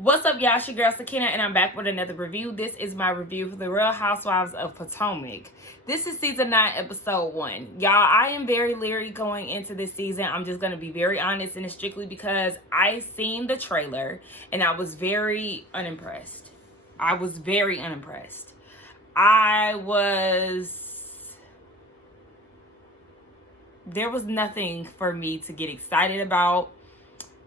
What's up, y'all? It's your girl Sakina, and I'm back with another review. This is my review for the Real Housewives of Potomac. This is season 9, episode 1. Y'all, I am very leery going into this season. I'm just going to be very honest, and it's strictly because I seen the trailer, and I was very unimpressed. There was nothing for me to get excited about.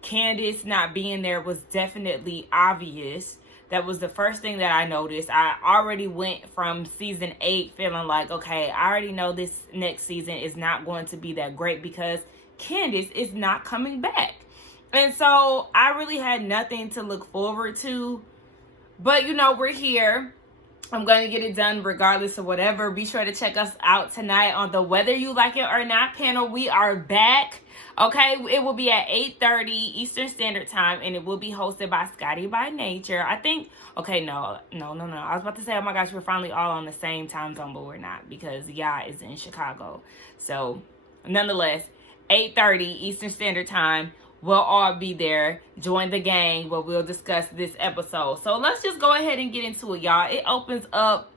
Candace not being there was definitely obvious. That was the first thing that I noticed. I already went from season 8 feeling like, okay, I already know this next season is not going to be that great because Candace is not coming back. And so I really had nothing to look forward to. But, you know, we're here. I'm going to get it done regardless of whatever. Be sure to check us out tonight on the Whether You Like It or Not panel. We are back. Okay, it will be at 8:30 Eastern Standard Time, and it will be hosted by Scotty by Nature. I think, okay, no. I was about to say, oh my gosh, we're finally all on the same time zone, but we're not because Yah is in Chicago. So, nonetheless, 8:30 Eastern Standard Time, we'll all be there. Join the gang where we'll discuss this episode. So, let's just go ahead and get into it, y'all. It opens up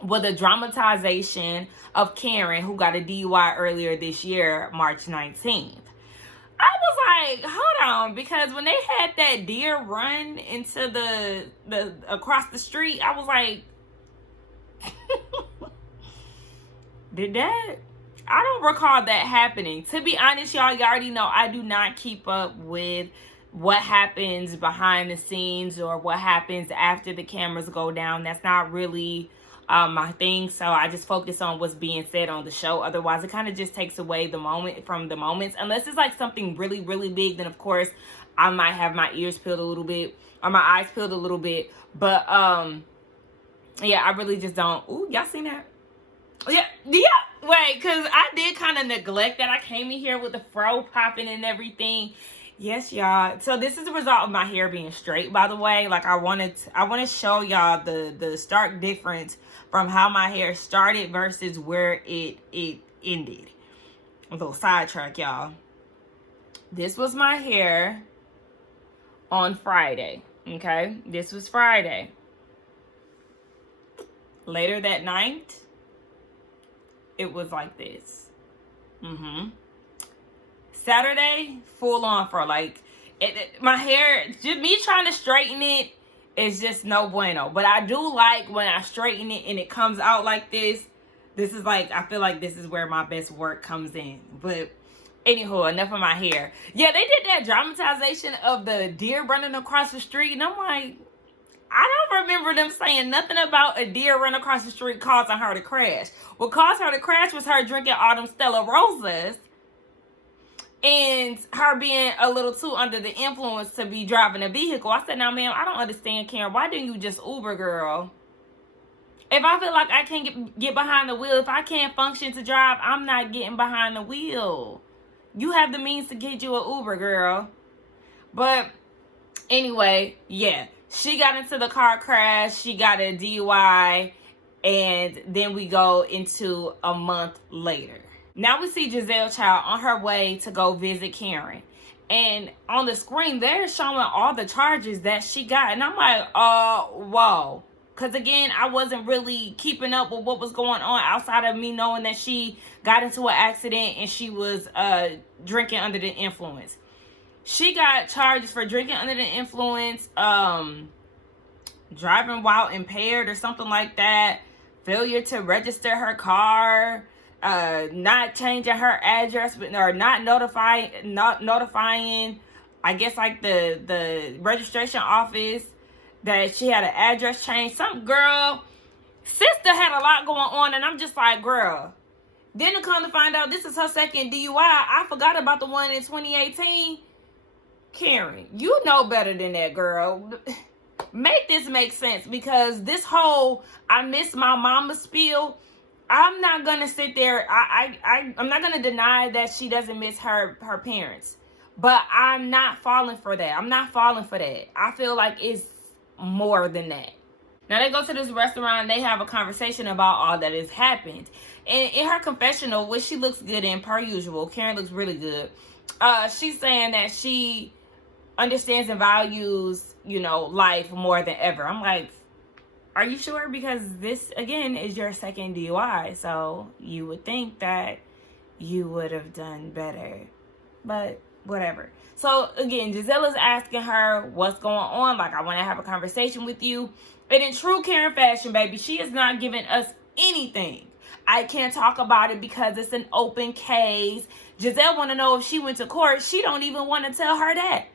with a dramatization of Karen, who got a DUI earlier this year, March 19th. I was like, hold on, because when they had that deer run into the across the street, I was like, did that? I don't recall that happening. To be honest, y'all already know I do not keep up with what happens behind the scenes or what happens after the cameras go down. That's not really my thing. So I just focus on what's being said on the show. Otherwise, it kind of just takes away the moment from the moments. Unless it's like something really, really big, then of course I might have my ears peeled a little bit or my eyes peeled a little bit. But yeah, I really just don't. Ooh, y'all seen that? Yeah. Wait, because I did kind of neglect that. I came in here with the fro popping and everything. Yes, y'all. So this is the result of my hair being straight, by the way. Like I want to show y'all the stark difference from how my hair started versus where it ended. A little sidetrack, y'all. This was my hair on Friday. Okay? This was Friday. Later that night, it was like this. Saturday, full on fro. Like, my hair, just me trying to straighten it is just no bueno. But I do like when I straighten it and it comes out like this. This is like, I feel like this is where my best work comes in. But anywho, enough of my hair. Yeah, they did that dramatization of the deer running across the street. And I'm like, I don't remember them saying nothing about a deer running across the street causing her to crash. What caused her to crash was her drinking all them Stella Rosas and her being a little too under the influence to be driving a vehicle. I said, now, ma'am, I don't understand, Karen. Why didn't you just Uber, girl? If I feel like I can't get behind the wheel, if I can't function to drive, I'm not getting behind the wheel. You have the means to get you an Uber, girl. But anyway, yeah. She got into the car crash. She got a DUI. And then we go into a month later. Now we see Giselle Child on her way to go visit Karen. And on the screen, they're showing all the charges that she got. And I'm like, whoa. Because again, I wasn't really keeping up with what was going on outside of me knowing that she got into an accident and she was drinking under the influence. She got charges for drinking under the influence, driving while impaired or something like that, failure to register her car, not changing her address, or not notifying, I guess, like the registration office that she had an address change. Some girl, sister had a lot going on, and I'm just like, girl. Then to come to find out this is her second DUI. I forgot about the one in 2018. Karen, you know better than that, girl. Make this make sense, because this whole I miss my mama spiel, I'm not gonna sit there. I'm not gonna deny that she doesn't miss her parents, but I'm not falling for that. I feel like it's more than that. Now they go to this restaurant and they have a conversation about all that has happened. And in her confessional, which she looks good in per usual, Karen looks really good. She's saying that she understands and values, you know, life more than ever. I'm like, are you sure? Because this, again, is your second DUI. So you would think that you would have done better. But whatever. So again, Giselle is asking her what's going on. Like, I want to have a conversation with you. And in true Karen fashion, baby, she is not giving us anything. I can't talk about it because it's an open case. Giselle want to know if she went to court. She don't even want to tell her that.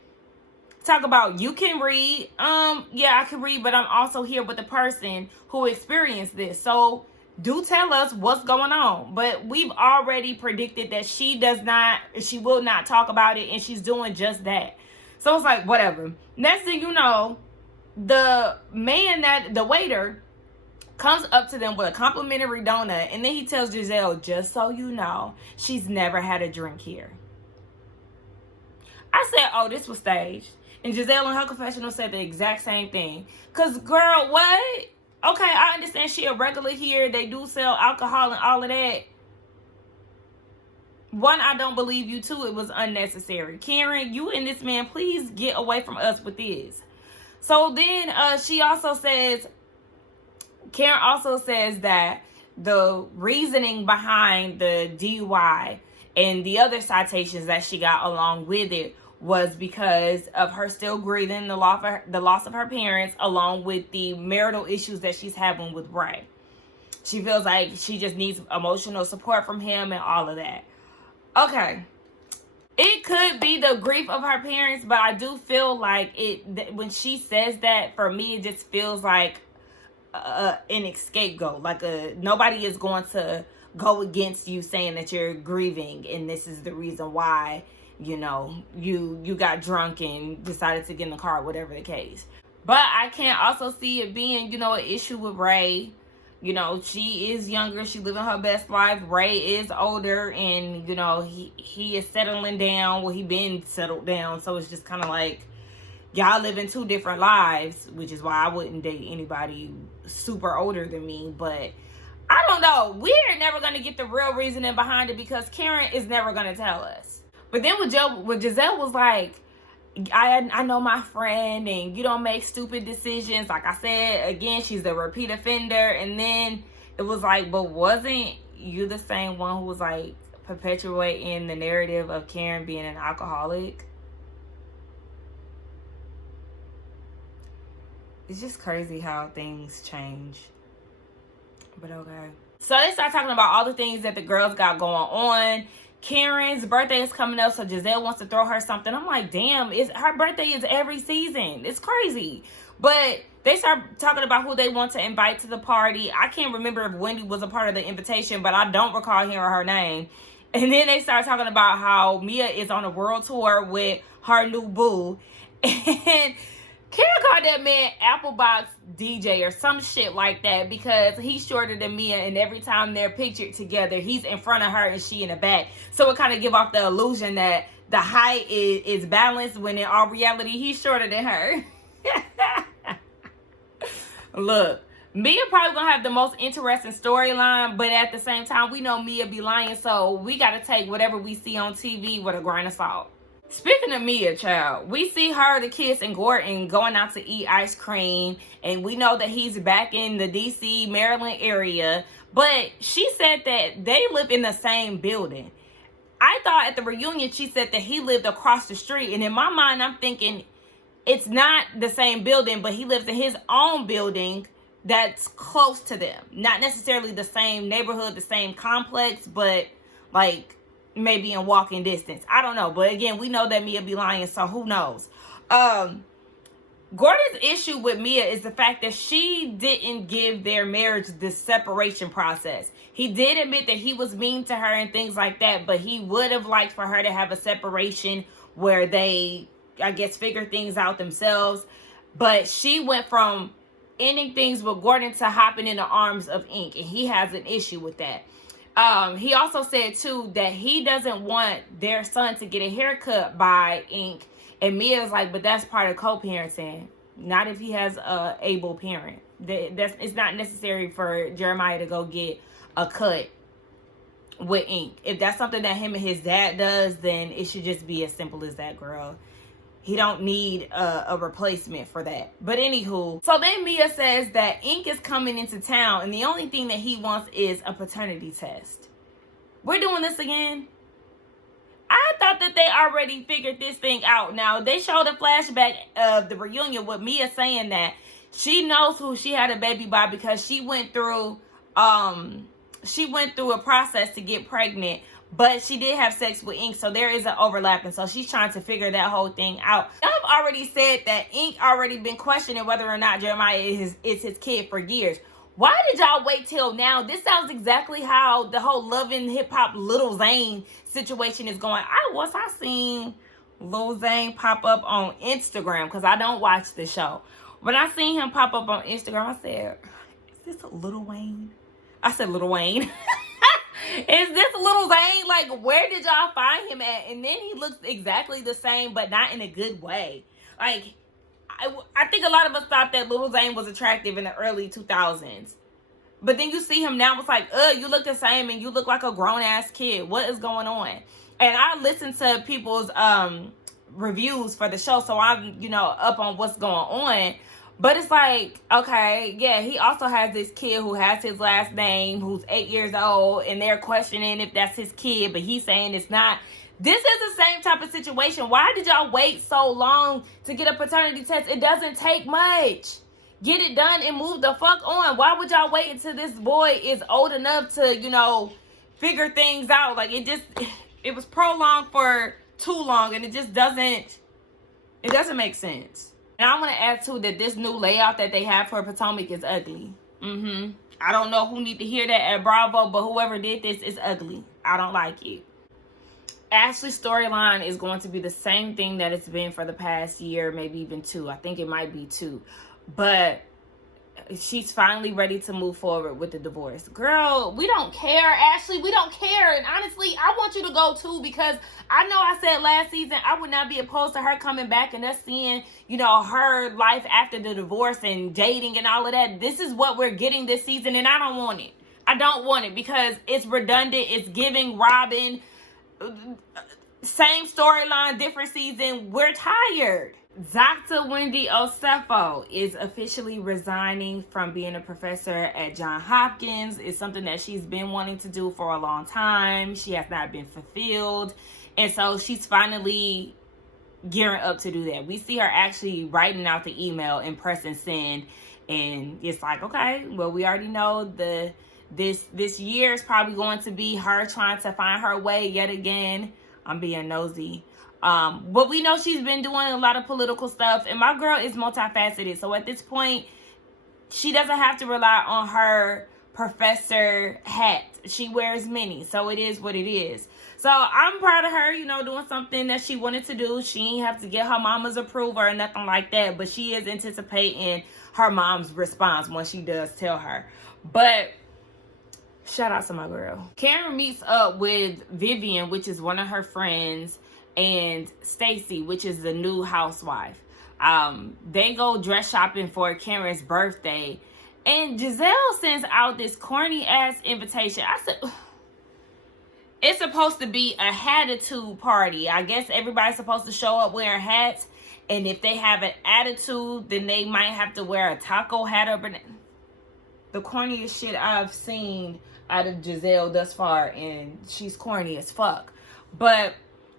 Talk about, you can read. Yeah, I can read, but I'm also here with the person who experienced this. So do tell us what's going on. But we've already predicted that she will not talk about it, and she's doing just that. So it's like, whatever. Next thing you know, the waiter comes up to them with a complimentary donut, and then he tells Giselle, just so you know, she's never had a drink here. I said, oh, this was staged. And Giselle in her confessional said the exact same thing. Because, girl, what? Okay, I understand she a regular here. They do sell alcohol and all of that. One, I don't believe you. Two, it was unnecessary. Karen, you and this man, please get away from us with this. So then Karen also says that the reasoning behind the DUI and the other citations that she got along with it was because of her still grieving the loss of her parents, along with the marital issues that she's having with Ray. She feels like she just needs emotional support from him and all of that. Okay. It could be the grief of her parents, but I do feel like when she says that, for me, it just feels like an scapegoat. Like nobody is going to go against you saying that you're grieving and this is the reason why, you know, you got drunk and decided to get in the car, whatever the case. But I can also see it being, you know, an issue with Ray. You know, she is younger. She living her best life. Ray is older, and, you know, he is settling down. Well, he been settled down. So it's just kind of like, y'all living two different lives, which is why I wouldn't date anybody super older than me. But I don't know. We're never going to get the real reasoning behind it because Karen is never going to tell us. But then when Giselle was like, I know my friend and you don't make stupid decisions. Like I said, again, she's a repeat offender. And then it was like, but wasn't you the same one who was like perpetuating the narrative of Karen being an alcoholic? It's just crazy how things change. But okay. So they start talking about all the things that the girls got going on. Karen's birthday is coming up, so Giselle wants to throw her something. I'm like, damn, her birthday is every season. It's crazy. But they start talking about who they want to invite to the party. I can't remember if Wendy was a part of the invitation, but I don't recall hearing her name. And then they start talking about how Mia is on a world tour with her new boo. And Karen called that man Applebox DJ or some shit like that because he's shorter than Mia, and every time they're pictured together, he's in front of her and she in the back. So it kind of give off the illusion that the height is balanced when in all reality, he's shorter than her. Look, Mia probably gonna have the most interesting storyline, but at the same time, we know Mia be lying, so we gotta take whatever we see on TV with a grain of salt. Speaking of Mia, child, we see her, the kids, and Gordon going out to eat ice cream, and we know that he's back in the D.C., Maryland area, but she said that they live in the same building. I thought at the reunion she said that he lived across the street, and in my mind, I'm thinking it's not the same building, but he lives in his own building that's close to them. Not necessarily the same neighborhood, the same complex, but like maybe in walking distance. I don't know. But again, we know that Mia be lying, so who knows? Gordon's issue with Mia is the fact that she didn't give their marriage the separation process. He did admit that he was mean to her and things like that, but he would have liked for her to have a separation where they, I guess, figure things out themselves. But she went from ending things with Gordon to hopping in the arms of Ink, and he has an issue with that. He also said, too, that he doesn't want their son to get a haircut by Ink. And Mia's like, but that's part of co-parenting. Not if he has a able parent. It's not necessary for Jeremiah to go get a cut with Ink. If that's something that him and his dad does, then it should just be as simple as that, girl. he don't need a replacement for that. But anywho, so then Mia says that Ink is coming into town and the only thing that he wants is a paternity test. We're doing this again? I thought that they already figured this thing out. Now, they showed a flashback of the reunion with Mia saying that she knows who she had a baby by because she went through a process to get pregnant, but she did have sex with Ink, so there is an overlap, and so she's trying to figure that whole thing out. I've already said that Ink already been questioning whether or not Jeremiah is his kid for years. Why did y'all wait till now? This sounds exactly how the whole Love and Hip Hop Lil Zane situation is going. I seen Lil Zane pop up on Instagram because I don't watch the show. When I seen him pop up on Instagram, I said, is this a Lil Wayne? I said Lil Wayne. Is this Lil Zane? Like, where did y'all find him at? And then he looks exactly the same, but not in a good way. Like, I think a lot of us thought that Lil Zane was attractive in the early 2000s. But then you see him now, it's like, you look the same and you look like a grown-ass kid. What is going on? And I listen to people's reviews for the show, so I'm, up on what's going on. But it's like, okay, yeah, he also has this kid who has his last name, who's 8 years old, and they're questioning if that's his kid, but he's saying it's not. This is the same type of situation. Why did y'all wait so long to get a paternity test? It doesn't take much. Get it done and move the fuck on. Why would y'all wait until this boy is old enough to, figure things out? Like, it was prolonged for too long, and it doesn't make sense. And I want to add, too, that this new layout that they have for Potomac is ugly. I don't know who need to hear that at Bravo, but whoever did this is ugly. I don't like it. Ashley's storyline is going to be the same thing that it's been for the past year, maybe even 2. I think it might be 2. But she's finally ready to move forward with the divorce. Girl, we don't care, Ashley. We don't care. And honestly, I want you to go too, because I know I said last season I would not be opposed to her coming back and us seeing, her life after the divorce and dating and all of that. This is what we're getting this season, and I don't want it. I don't want it because it's redundant. It's giving Robin same storyline, different season. We're tired. Dr. Wendy Osefo is officially resigning from being a professor at Johns Hopkins. It's something that she's been wanting to do for a long time. She has not been fulfilled. And so she's finally gearing up to do that. We see her actually writing out the email and pressing send. And it's like, okay, well, we already know this year is probably going to be her trying to find her way yet again. I'm being nosy. But we know she's been doing a lot of political stuff, and my girl is multifaceted. So at this point, she doesn't have to rely on her professor hat. She wears many, so it is what it is. So I'm proud of her, doing something that she wanted to do. She ain't have to get her mama's approval or nothing like that, but she is anticipating her mom's response when she does tell her. But shout out to my girl. Karen meets up with Vivian, which is one of her friends, and Stacy, which is the new housewife. They go dress shopping for Karen's birthday, and Giselle sends out this corny ass invitation. I said, it's supposed to be a hatitude party. I guess everybody's supposed to show up wearing hats, and if they have an attitude, then they might have to wear a taco hat over it. The corniest shit I've seen out of Giselle thus far, and she's corny as fuck. But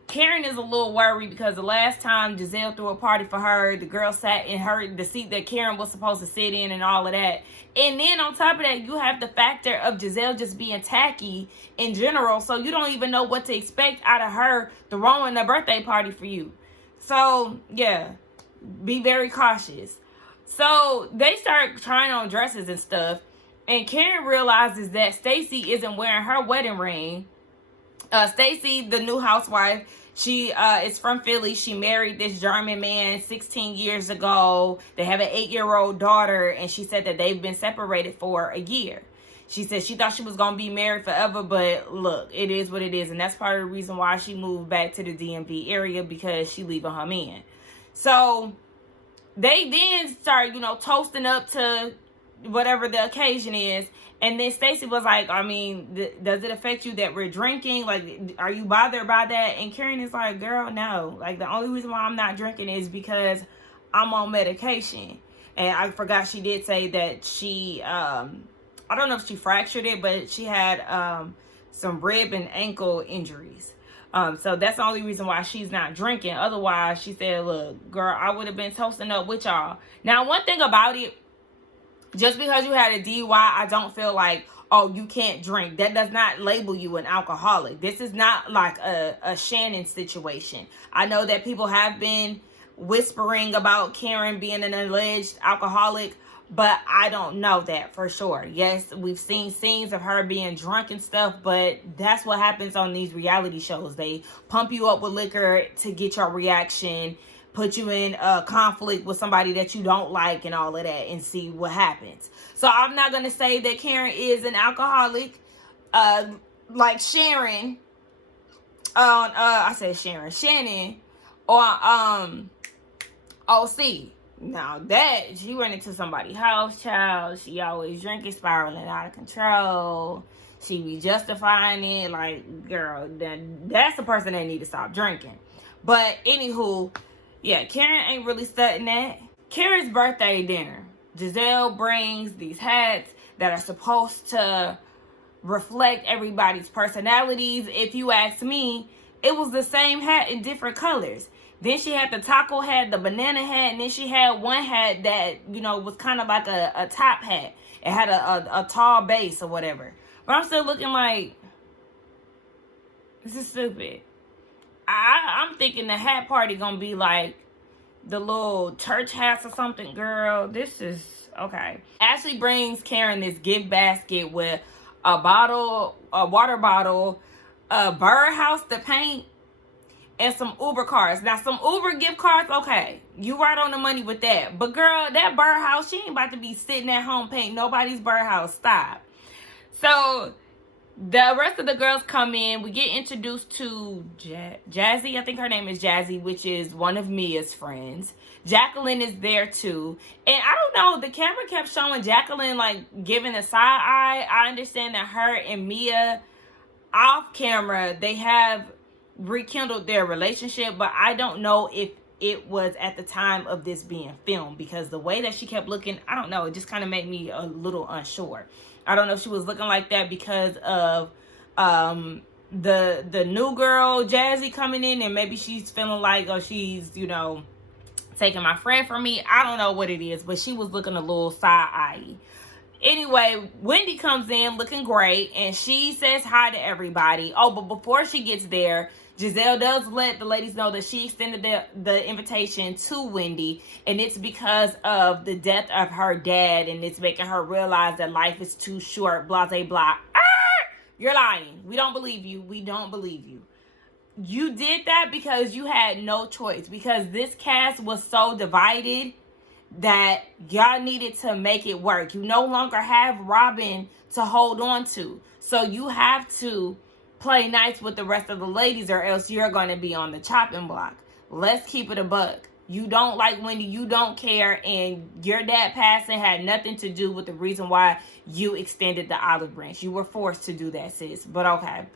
Karen is a little worried because the last time Giselle threw a party for her, the girl sat in the seat that Karen was supposed to sit in and all of that. And then on top of that, you have the factor of Giselle just being tacky in general. So you don't even know what to expect out of her throwing a birthday party for you. So, yeah, be very cautious. So they start trying on dresses and stuff. And Karen realizes that Stacy isn't wearing her wedding ring. Stacy, the new housewife, she is from Philly. She married this German man 16 years ago. They have an 8-year-old daughter, and she said that they've been separated for a year. She said she thought she was going to be married forever, but look, it is what it is. And that's part of the reason why she moved back to the DMV area, because she leaving her man. So they then start, toasting up to whatever the occasion is. And then Stacy was like, I mean, does it affect you that we're drinking? Like, are you bothered by that? And Karen is like, girl, no. Like, the only reason why I'm not drinking is because I'm on medication. And I forgot she did say that she, I don't know if she fractured it, but she had some rib and ankle injuries. So that's the only reason why she's not drinking. Otherwise, she said, look, girl, I would have been toasting up with y'all. Now, one thing about it, just because you had a DUI, I don't feel like, oh, you can't drink. That does not label you an alcoholic. This is not like a Shannon situation. I know that people have been whispering about Karen being an alleged alcoholic, but I don't know that for sure. Yes, we've seen scenes of her being drunk and stuff, but that's what happens on these reality shows. They pump you up with liquor to get your reaction, put you in a conflict with somebody that you don't like and all of that, and see what happens. So I'm not going to say that Karen is an alcoholic like Sharon on Shannon or OC. Now that she went into somebody's house, child, she always drinking, spiraling out of control. She be justifying it. Like, girl, that's the person that need to stop drinking. But anywho, yeah, Karen ain't really studying that. Karen's birthday dinner. Giselle brings these hats that are supposed to reflect everybody's personalities. If you ask me, it was the same hat in different colors. Then she had the taco hat, the banana hat, and then she had one hat that, you know, was kind of like a top hat. It had a tall base or whatever. But I'm still looking like, this is stupid. I'm thinking the hat party gonna be like the little church hats or something. Girl, this is okay. Ashley brings Karen this gift basket with a water bottle, a birdhouse to paint, and some Uber cards. Now, some Uber gift cards, okay, you right on the money with that. But girl, that birdhouse, she ain't about to be sitting at home painting nobody's birdhouse. Stop. So the rest of the girls come in. We get introduced to Jazzy. I think her name is Jazzy, which is one of Mia's friends. Jacqueline is there too. And I don't know, the camera kept showing Jacqueline like giving a side eye. I understand that her and Mia off camera, they have rekindled their relationship, but I don't know if it was at the time of this being filmed, because the way that she kept looking, I don't know, it just kind of made me a little unsure. I don't know if she was looking like that because of the new girl Jazzy coming in, and maybe she's feeling like, oh, she's, you know, taking my friend from me. I don't know what it is, but she was looking a little side-eye. Anyway, Wendy comes in looking great, and she says hi to everybody. Oh, but before she gets there, Giselle does let the ladies know that she extended the invitation to Wendy, and it's because of the death of her dad, and it's making her realize that life is too short, blah, blah, blah. You're lying. We don't believe you. We don't believe you. You did that because you had no choice, because this cast was so divided that y'all needed to make it work. You no longer have Robin to hold on to. So you have to play nice with the rest of the ladies, or else you're going to be on the chopping block. Let's keep it a buck. You don't like Wendy, you don't care, and your dad passing had nothing to do with the reason why you extended the olive branch. You were forced to do that, sis. But okay.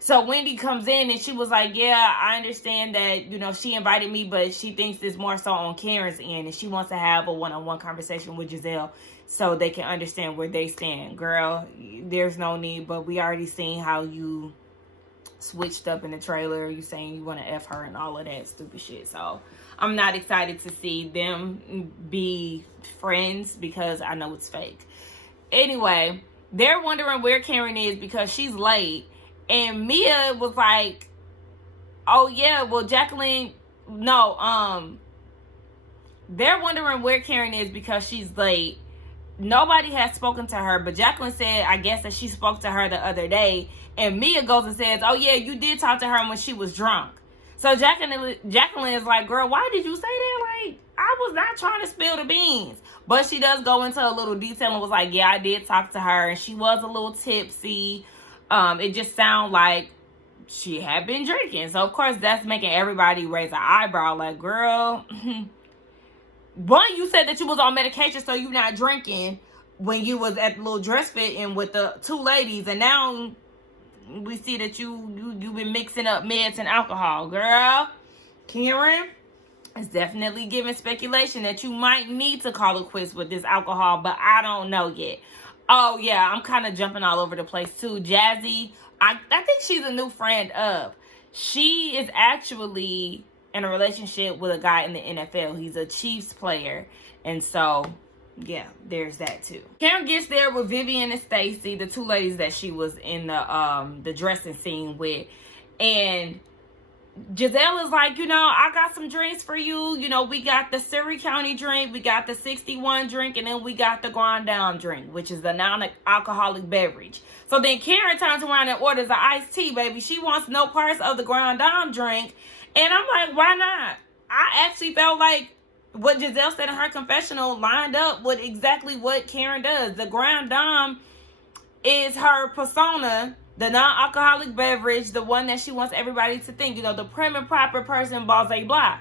So Wendy comes in and she was like, yeah, I understand that, you know, she invited me, but she thinks it's more so on Karen's end, and she wants to have a one-on-one conversation with Giselle so they can understand where they stand. Girl, there's no need, but we already seen how you switched up in the trailer. You saying you want to F her and all of that stupid shit. So I'm not excited to see them be friends because I know it's fake. Anyway, they're wondering where Karen is because she's late. And Mia was like, oh yeah, well Jacqueline, no, they're wondering where Karen is because she's late. Nobody has spoken to her, but Jacqueline said, I guess, that she spoke to her the other day. And Mia goes and says, oh yeah, you did talk to her when she was drunk. So Jacqueline is like, girl, why did you say that? Like, I was not trying to spill the beans. But she does go into a little detail and was like, yeah, I did talk to her, and she was a little tipsy. It just sounded like she had been drinking. So, of course, that's making everybody raise an eyebrow. Like, girl, one, you said that you was on medication, so you're not drinking. when you was at the little dress fitting with the two ladies, and now we see that you've been mixing up meds and alcohol. Girl, Karen, it's definitely giving speculation that you might need to call it quits with this alcohol, but I don't know yet. Oh, yeah, I'm kind of jumping all over the place, too. Jazzy, I think she's a new friend of. She is actually in a relationship with a guy in the NFL. He's a Chiefs player. And so, yeah, there's that, too. Karen gets there with Vivian and Stacy, the two ladies that she was in the dressing scene with. And Giselle is like, I got some drinks for you. We got the Surrey County drink, we got the 61 drink, and then we got the Grand Dame drink, which is the non-alcoholic beverage. So then Karen turns around and orders an iced tea, baby. She wants no parts of the Grand Dame drink. And I'm like, why not? I actually felt like what Giselle said in her confessional lined up with exactly what Karen does. The Grand Dame is her persona, the non-alcoholic beverage, the one that she wants everybody to think, the prim and proper person, blasé blah.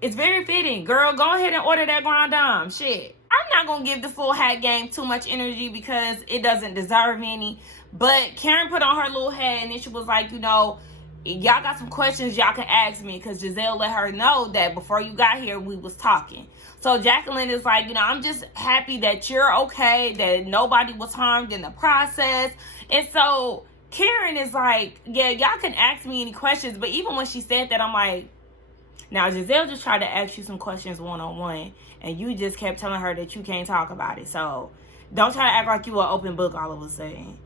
It's very fitting. Girl, go ahead and order that Grand Dame. Shit. I'm not going to give this little hat game too much energy because it doesn't deserve any. But Karen put on her little hat and then she was like, y'all got some questions y'all can ask me, because Giselle let her know that before you got here, we was talking. So Jacqueline is like, I'm just happy that you're okay, that nobody was harmed in the process. And so Karen is like, yeah, y'all can ask me any questions. But even when she said that, I'm like, now Giselle just tried to ask you some questions one-on-one, and you just kept telling her that you can't talk about it. So don't try to act like you an open book all of a sudden.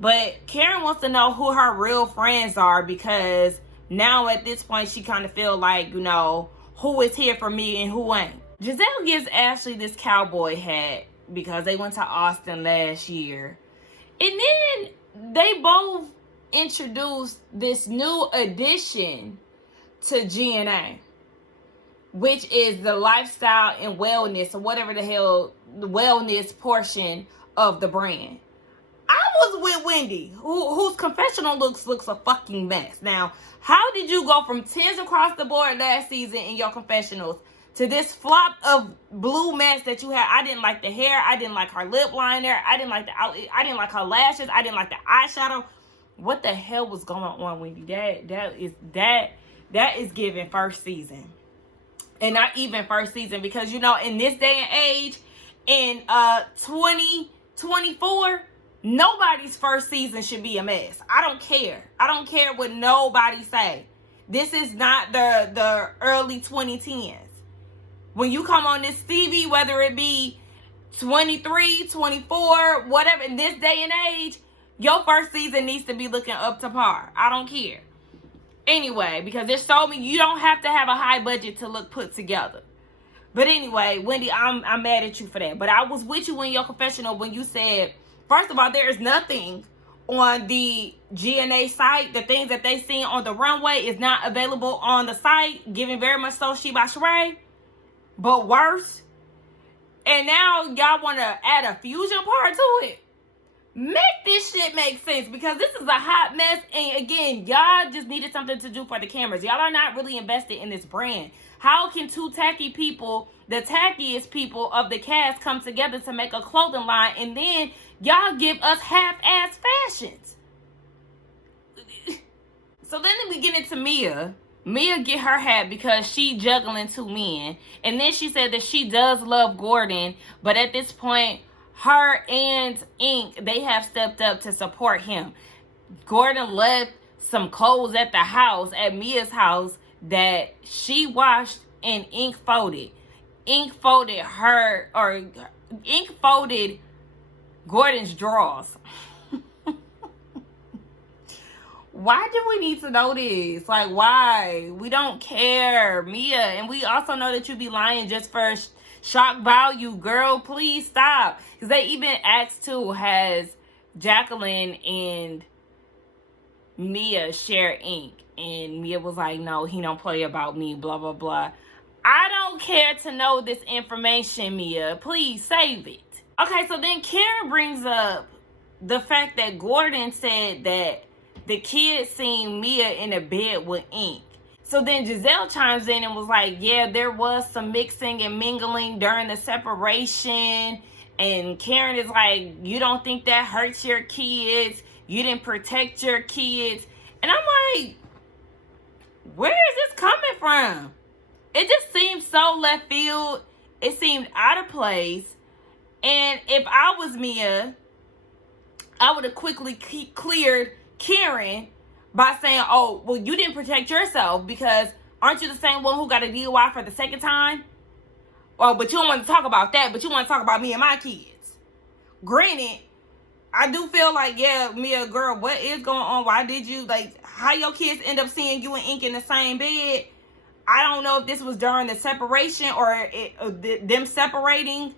But Karen wants to know who her real friends are, because now at this point she kind of feel like, who is here for me and who ain't. Giselle gives Ashley this cowboy hat because they went to Austin last year. And then they both introduced this new addition to GNA, which is the lifestyle and wellness, or whatever the hell, the wellness portion of the brand. I was with Wendy, whose confessional looks a fucking mess. Now, how did you go from 10s across the board last season in your confessionals to this flop of blue mess that you had? I didn't like the hair. I didn't like her lip liner. I didn't like her lashes. I didn't like the eyeshadow. What the hell was going on, Wendy? That is giving first season. And not even first season, because in this day and age, in 2024, nobody's first season should be a mess. I don't care. I don't care what nobody say. This is not the early 2010s. When you come on this TV, whether it be 23, 24, whatever, in this day and age, your first season needs to be looking up to par. I don't care. Anyway, because there's so many, you don't have to have a high budget to look put together. But anyway, Wendy, I'm mad at you for that. But I was with you in your confessional when you said, first of all, there is nothing on the GNA site. The things that they seen on the runway is not available on the site, giving very much so She by Sheree, but worse. And now y'all want to add a fusion part to it. Make this shit make sense, because this is a hot mess. And again, y'all just needed something to do for the cameras. Y'all are not really invested in this brand. How can two tacky people, the tackiest people of the cast, come together to make a clothing line, and then y'all give us half-ass fashions? So then we get into Mia. Mia get her hat because she juggling two men. And then she said that she does love Gordon, but at this point, her and Ink, they have stepped up to support him. Gordon left some clothes at the house, at Mia's house, that she washed and Ink folded. Ink folded Gordon's drawers. Why do we need to know this? Like, why? We don't care, Mia. And we also know that you be lying just for shock value. Girl, please stop. Because they even asked too, has Jacqueline and Mia share ink? And Mia was like, no, he don't play about me, blah, blah, blah. I don't care to know this information, Mia. Please save it. Okay, so then Karen brings up the fact that Gordon said that the kids seen Mia in a bed with Ink. So then Giselle chimes in and was like, yeah, there was some mixing and mingling during the separation. And Karen is like, you don't think that hurts your kids? You didn't protect your kids. And I'm like, where is this coming from? It just seemed so left field. It seemed out of place. And if I was Mia, I would have quickly cleared Karen by saying, oh, well, you didn't protect yourself because aren't you the same one who got a DUI for the second time? Oh, but you don't want to talk about that, but you want to talk about me and my kids. Granted, I do feel like, yeah, Mia, girl, what is going on? Why did you, like, how your kids end up seeing you and Ink in the same bed? I don't know if this was during the separation or them separating,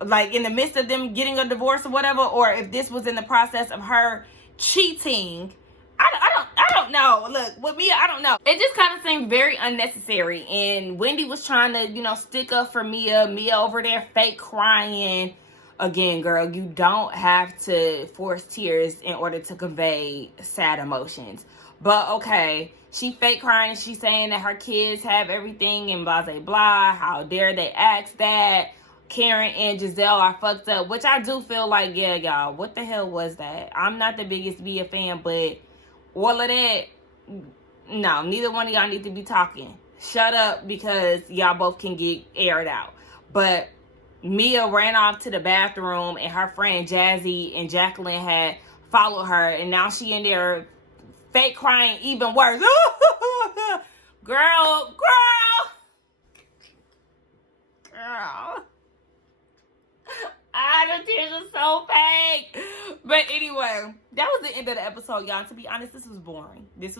like in the midst of them getting a divorce or whatever, or if this was in the process of her cheating. I don't know. Look, with Mia, I don't know. It just kind of seemed very unnecessary. And Wendy was trying to, stick up for Mia. Mia over there fake crying. Again, girl, you don't have to force tears in order to convey sad emotions. But okay, she fake crying. She's saying that her kids have everything and blah, blah, blah. How dare they ask that? Karen and Giselle are fucked up, which I do feel like, yeah, y'all, what the hell was that? I'm not the biggest Mia fan, but all of that, no, neither one of y'all need to be talking. Shut up, because y'all both can get aired out. But Mia ran off to the bathroom, and her friend Jazzy and Jacqueline had followed her, and now she in there fake crying even worse. Girl. The tears are so fake. But anyway, that was the end of the episode, y'all. To be honest, this was boring. Just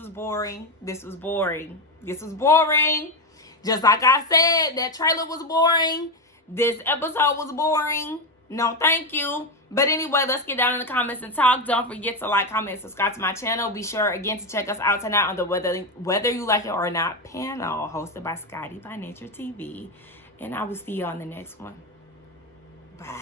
like I said, that trailer was boring. This episode was boring. No, thank you. But anyway, let's get down in the comments and talk. Don't forget to like, comment, subscribe to my channel. Be sure, again, to check us out tonight on the Whether You Like It or Not panel, hosted by Scotty by Nature TV. And I will see you on the next one. Bye.